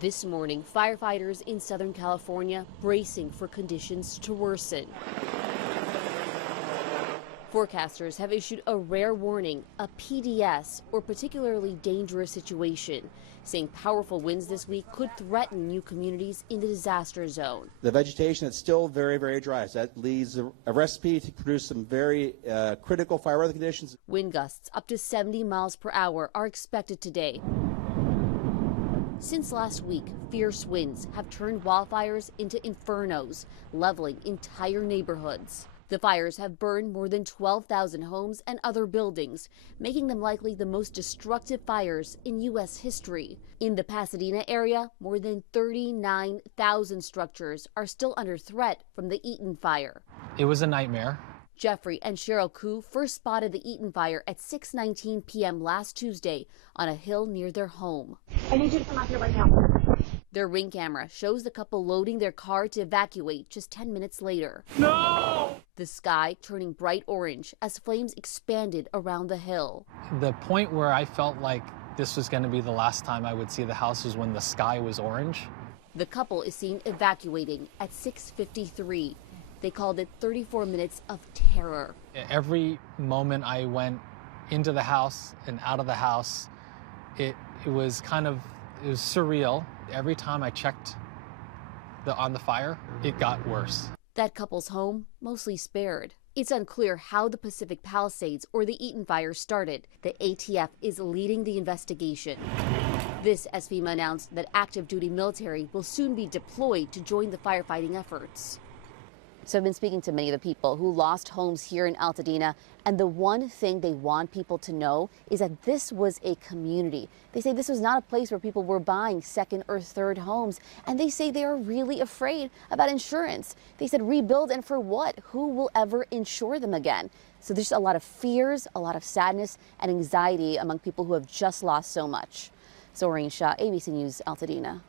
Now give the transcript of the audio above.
This morning, firefighters in Southern California bracing for conditions to worsen. Forecasters have issued a rare warning, a PDS, or particularly dangerous situation, saying powerful winds this week could threaten new communities in the disaster zone. The vegetation is still very, very dry, so that leaves a recipe to produce some very critical fire weather conditions. Wind gusts up to 70 miles per hour are expected today. Since last week, fierce winds have turned wildfires into infernos, leveling entire neighborhoods. The fires have burned more than 12,000 homes and other buildings, making them likely the most destructive fires in U.S. history. In the Pasadena area, more than 39,000 structures are still under threat from the Eaton fire. It was a nightmare. Jeffrey and Cheryl Koo first spotted the Eaton fire at 6:19 p.m. last Tuesday on a hill near their home. I need you to come out here right now. Their ring camera shows the couple loading their car to evacuate just 10 minutes later. No! The sky turning bright orange as flames expanded around the hill. The point where I felt like this was going to be the last time I would see the house was when the sky was orange. The couple is seen evacuating at 6:53. They called it 34 minutes of terror. Every moment I went into the house and out of the house, it was surreal. Every time I checked on the fire, it got worse. That couple's home mostly spared. It's unclear how the Pacific Palisades or the Eaton fire started. The ATF is leading the investigation. This, as FEMA announced that active duty military will soon be deployed to join the firefighting efforts. So I've been speaking to many of the people who lost homes here in Altadena, and the one thing they want people to know is that this was a community. They say this was not a place where people were buying second or third homes, and they say they are really afraid about insurance. They said rebuild, and for what? Who will ever insure them again? So there's a lot of fears, a lot of sadness and anxiety among people who have just lost so much. Soreen Shah, ABC News, Altadena.